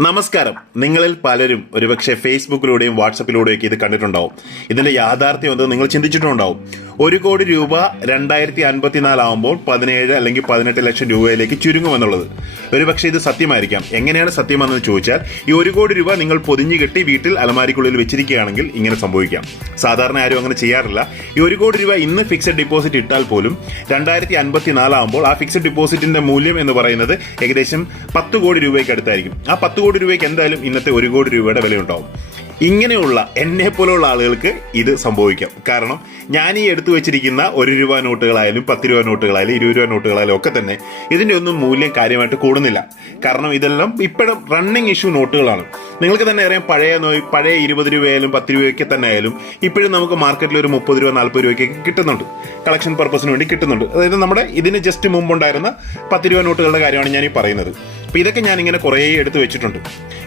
നമസ്കാരം. നിങ്ങളിൽ പലരും ഒരുപക്ഷെ ഫേസ്ബുക്കിലൂടെയും വാട്സപ്പിലൂടെയും ഒക്കെ ഇത് കണ്ടിട്ടുണ്ടാവും. ഇതിന്റെ യാഥാർത്ഥ്യം എന്ത് നിങ്ങൾ ചിന്തിച്ചിട്ടുണ്ടാവും. ഒരു കോടി രൂപ രണ്ടായിരത്തി അൻപത്തിനാലാവുമ്പോൾ പതിനേഴ് അല്ലെങ്കിൽ പതിനെട്ട് ലക്ഷം രൂപയിലേക്ക് ചുരുങ്ങുമെന്നുള്ളത് ഒരുപക്ഷെ ഇത് സത്യമായിരിക്കാം. എങ്ങനെയാണ് സത്യമെന്ന് ചോദിച്ചാൽ ഈ ഒരു കോടി രൂപ നിങ്ങൾ പൊതിഞ്ഞു കെട്ടി വീട്ടിൽ അലമാരിക്കുള്ളിൽ വെച്ചിരിക്കുകയാണെങ്കിൽ ഇങ്ങനെ സംഭവിക്കാം. സാധാരണ ആരും അങ്ങനെ ചെയ്യാറില്ല. ഈ ഒരു കോടി രൂപ ഇന്ന് ഫിക്സഡ് ഡിപ്പോസിറ്റ് ഇട്ടാൽ പോലും രണ്ടായിരത്തി അൻപത്തിനാലാവുമ്പോൾ ആ ഫിക്സഡ് ഡിപ്പോസിറ്റിന്റെ മൂല്യം എന്ന് പറയുന്നത് ഏകദേശം പത്ത് കോടി രൂപയ്ക്ക് അടുത്തായിരിക്കും. ആ പത്ത് കോടി രൂപയ്ക്ക് എന്തായാലും ഇന്നത്തെ ഒരു കോടി രൂപയുടെ വിലയുണ്ടാവും. ഇങ്ങനെയുള്ള എന്നെ പോലുള്ള ആളുകൾക്ക് ഇത് സംഭവിക്കാം. കാരണം ഞാൻ ഈ എടുത്തു വെച്ചിരിക്കുന്ന ഒരു രൂപ നോട്ടുകളായാലും പത്ത് രൂപ നോട്ടുകളായാലും ഇരുപത് രൂപ നോട്ടുകളായാലും ഒക്കെ തന്നെ ഇതിന്റെ ഒന്നും മൂല്യം കാര്യമായിട്ട് കൂടുന്നില്ല. കാരണം ഇതെല്ലാം ഇപ്പോഴും റണ്ണിങ് ഇഷ്യൂ നോട്ടുകളാണ്. നിങ്ങൾക്ക് തന്നെ അറിയാം പഴയ നോ- പഴയ ഇരുപത് രൂപയായാലും പത്ത് രൂപയൊക്കെ തന്നെ ആയാലും ഇപ്പോഴും നമുക്ക് മാർക്കറ്റിൽ ഒരു മുപ്പത് രൂപ നാൽപ്പത് രൂപയ്ക്കൊക്കെ കിട്ടുന്നുണ്ട്. കളക്ഷൻ പർപ്പസിന് വേണ്ടി കിട്ടുന്നുണ്ട്. അതായത് നമ്മുടെ ഇതിന് ജസ്റ്റ് മുമ്പുണ്ടായിരുന്ന പത്ത് രൂപ നോട്ടുകളുടെ കാര്യമാണ് ഞാൻ ഈ പറയുന്നത്. അപ്പൊ ഇതൊക്കെ ഞാൻ ഇങ്ങനെ കുറേ എടുത്ത് വെച്ചിട്ടുണ്ട്.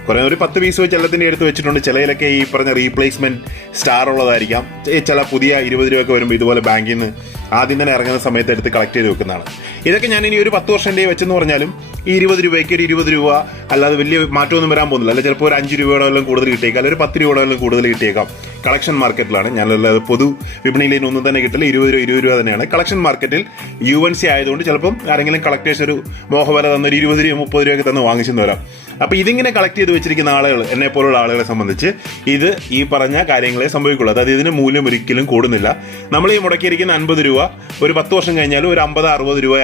കുറേ ഒരു പത്ത് പീസ് വെച്ച് എടുത്ത് വെച്ചിട്ടുണ്ട്. ചിലയിലൊക്കെ ഈ പറഞ്ഞ റീപ്ലേസ്മെന്റ് സ്റ്റാർ ഉള്ളതായിരിക്കാം. ചില പുതിയ ഇരുപത് രൂപയൊക്കെ വരുമ്പോൾ ഇതുപോലെ ബാങ്കിൽ നിന്ന് ആദ്യം തന്നെ ഇറങ്ങുന്ന സമയത്ത് എടുത്ത് കളക്ട് ചെയ്ത് വെക്കുന്നതാണ്. ഇതൊക്കെ ഞാൻ ഇനി ഒരു പത്ത് വർഷം വെച്ചെന്ന് പറഞ്ഞാലും ഈ ഇരുപത് രൂപയ്ക്ക് ഒരു ഇരുപത് രൂപ അല്ലാതെ വലിയ മാറ്റമൊന്നും വരാൻ പോകുന്നില്ല. അല്ല ചിലപ്പോൾ ഒരു അഞ്ച് രൂപയുടെ വല്ലതും കൂടുതൽ കിട്ടിയേക്കാം. അല്ലെങ്കിൽ ഒരു പത്ത് രൂപയുടെ വല്ലതും കൂടുതൽ കിട്ടിയേക്കാം. കളക്ഷൻ മാർക്കറ്റിലാണ് ഞാനല്ലാതെ പൊതു വിപണിയിൽ ഒന്നും തന്നെ കിട്ടില്ല. ഇരുപത് രൂപ ഇരുപത് രൂപ തന്നെയാണ്. കളക്ഷൻ മാർക്കറ്റിൽ യു എൻ സി ആയതുകൊണ്ട് ചിലപ്പം ആരെങ്കിലും കളക്ടേഴ്സ് ഒരു മോഹവല തന്ന ഒരു ഇരുപത് രൂപ മുപ്പത് രൂപയൊക്കെ തന്ന് വാങ്ങിച്ചെന്ന് വരാം. അപ്പോൾ ഇതിങ്ങനെ കളക്ട് ചെയ്ത് വെച്ചിരിക്കുന്ന ആളുകൾ എന്നെ പോലുള്ള ആളുകളെ സംബന്ധിച്ച് ഇത് ഈ പറഞ്ഞ കാര്യങ്ങളെ സംഭവിക്കുള്ളൂ. അതായത് ഇതിന് മൂല്യം ഒരിക്കലും കൂടുന്നില്ല. നമ്മൾ ഈ മുടക്കിയിരിക്കുന്ന അൻപത് രൂപ ഒരു പത്ത് വർഷം കഴിഞ്ഞാലും ഒരു അമ്പത് അറുപത് രൂപ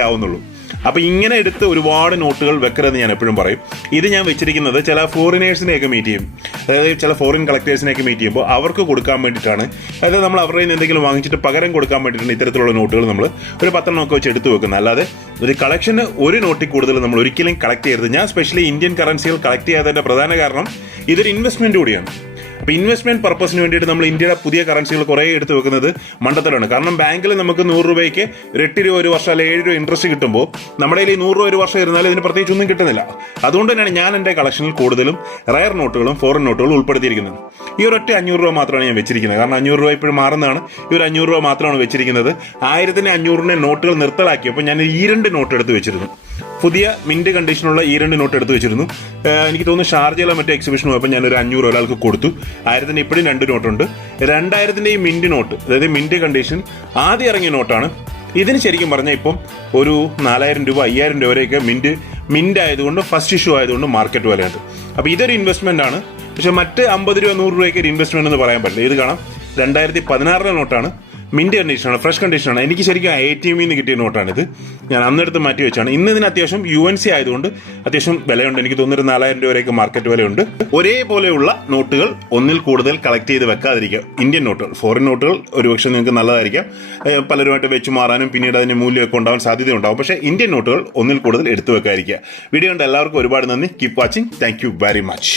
ആവുന്നുള്ളൂ അപ്പൊ ഇങ്ങനെ എടുത്ത് ഒരുപാട് നോട്ടുകൾ വെക്കരുതെന്ന് ഞാൻ എപ്പോഴും പറയും. ഇത് ഞാൻ വെച്ചിരിക്കുന്നത് ചില ഫോറിനേഴ്സിനെയൊക്കെ മീറ്റ് ചെയ്യും. അതായത് ചില ഫോറിൻ കളക്ടേഴ്സിനെയൊക്കെ മീറ്റ് ചെയ്യുമ്പോൾ അവർക്ക് കൊടുക്കാൻ വേണ്ടിയിട്ടാണ്. അതായത് നമ്മൾ അവരുടെ നിന്ന് എന്തെങ്കിലും വാങ്ങിച്ചിട്ട് പകരം കൊടുക്കാൻ വേണ്ടിയിട്ടാണ് ഇത്തരത്തിലുള്ള നോട്ടുകൾ നമ്മൾ ഒരു പത്തെണ്ണം ഒക്കെ വെച്ച് എടുത്തു വെക്കുന്നത്. അല്ലാതെ ഒരു കളക്ഷന് ഒരു നോട്ടിൽ കൂടുതൽ നമ്മൾ ഒരിക്കലും കളക്ട് ചെയ്യരുത്. ഞാൻ സ്പെഷ്യലി ഇന്ത്യൻ കറൻസികൾ കളക്ട് ചെയ്യാത്തതിന്റെ പ്രധാന കാരണം ഇതൊരു ഇൻവെസ്റ്റ്മെന്റ് കൂടിയാണ്. അപ്പൊ ഇൻവെസ്റ്റ്മെന്റ് പർപ്പസിന് വേണ്ടിയിട്ട് നമ്മൾ ഇന്ത്യയുടെ പുതിയ കറൻസികൾ കുറേ എടുത്ത് വെക്കുന്നത് മണ്ടത്തരമാണ്. കാരണം ബാങ്കിൽ നമുക്ക് നൂറ് രൂപയ്ക്ക് എട്ട് രൂപ ഒരു വർഷം അല്ലെങ്കിൽ ഏഴ് രൂപ ഇൻട്രസ്റ്റ് കിട്ടുമ്പോൾ നമ്മുടെ കയ്യിൽ നൂറ് രൂപ ഒരു വർഷം ഇരുന്നാൽ ഇതിന് പ്രത്യേകിച്ച് ഒന്നും കിട്ടുന്നില്ല. അതുകൊണ്ട് തന്നെയാണ് ഞാൻ എന്റെ കളക്ഷനിൽ കൂടുതലും റയർ നോട്ടുകളും ഫോറിൻ നോട്ടുകളും ഉൾപ്പെടുത്തിയിരിക്കുന്നത്. ഈ ഒരു ഒറ്റ അഞ്ഞൂറ് രൂപ മാത്രമാണ് ഞാൻ വെച്ചിരിക്കുന്നത്. കാരണം അഞ്ഞൂറ് രൂപ ഇപ്പോഴും മാറുന്നതാണ്. ഈ ഒരു അഞ്ഞൂറ് രൂപ മാത്രമാണ് വെച്ചിരിക്കുന്നത്. ആയിരത്തിന് അഞ്ഞൂറിന് നോട്ടുകൾ നിർത്തലാക്കിയപ്പോൾ ഞാൻ ഈ രണ്ട് നോട്ട് എടുത്ത് വെച്ചിരുന്നു. പുതിയ മിന്റ് കണ്ടീഷനുള്ള ഈ രണ്ട് നോട്ട് എടുത്ത് വെച്ചിരുന്നു. എനിക്ക് തോന്നുന്നു ഷാർജയിലെ മറ്റേ എക്സിബിഷൻ പോയപ്പോൾ ഞാനൊരു അഞ്ഞൂറ് ഒരാൾക്ക് കൊടുത്തു. ആയിരത്തിന് ഇപ്പോഴും രണ്ട് നോട്ടുണ്ട്. രണ്ടായിരത്തിന്റെ ഈ മിന്റ് നോട്ട് അതായത് മിന്റ് കണ്ടീഷൻ ആദ്യം ഇറങ്ങിയ നോട്ടാണ്. ഇതിന് ശരിക്കും പറഞ്ഞാൽ ഇപ്പം ഒരു നാലായിരം രൂപ അയ്യായിരം രൂപ വരെയൊക്കെ മിന്റ് മിന്റ് ആയതുകൊണ്ട് ഫസ്റ്റ് ഇഷ്യൂ ആയതുകൊണ്ട് മാർക്കറ്റ് വിലയുണ്ട് അപ്പോൾ ഇതൊരു ഇൻവെസ്റ്റ്മെന്റ് ആണ്. പക്ഷെ മറ്റ് അമ്പത് രൂപ നൂറ് രൂപയ്ക്ക് ഒരു ഇൻവെസ്റ്റ്മെന്റ് എന്ന് പറയാൻ പറ്റില്ല. ഇത് കാണാം. രണ്ടായിരത്തി പതിനാറിലെ നോട്ടാണ്. മിന്റ് കണ്ടീഷനാണ് ഫ്രഷ് കണ്ടീഷനാണ്. എനിക്ക് ശരിക്കും എ ടി എമ്മിൽ നിന്ന് കിട്ടിയ നോട്ടാണിത്. ഞാൻ അന്നെടുത്ത് മാറ്റി വെച്ചാണ്. ഇന്ന് ഇതിന് അത്യാവശ്യം യു എൻ സി ആയതുകൊണ്ട് അത്യാവശ്യം വിലയുണ്ട്. എനിക്ക് തോന്നുന്നു നാലായിരം രൂപ വരെയൊക്കെ മാർക്കറ്റ് വിലയുണ്ട്. ഒരേപോലെയുള്ള നോട്ടുകൾ ഒന്നിൽ കൂടുതൽ കളക്ട് ചെയ്ത് വെക്കാതിരിക്കുക. ഇന്ത്യൻ നോട്ടുകൾ ഫോറിൻ നോട്ടുകൾ ഒരുപക്ഷെ നിങ്ങൾക്ക് നല്ലതായിരിക്കാം. പലരുമായിട്ട് വെച്ച് മാറാനും പിന്നീട് അതിന് മൂല്യമൊക്കെ ഉണ്ടാവാൻ സാധ്യതയുണ്ടാവും. പക്ഷേ ഇന്ത്യൻ നോട്ടുകൾ ഒന്നിൽ കൂടുതൽ എടുത്തു വെക്കാതിരിക്കുക. വീഡിയോ കണ്ട എല്ലാവർക്കും ഒരുപാട് നന്ദി. Keep watching thank very much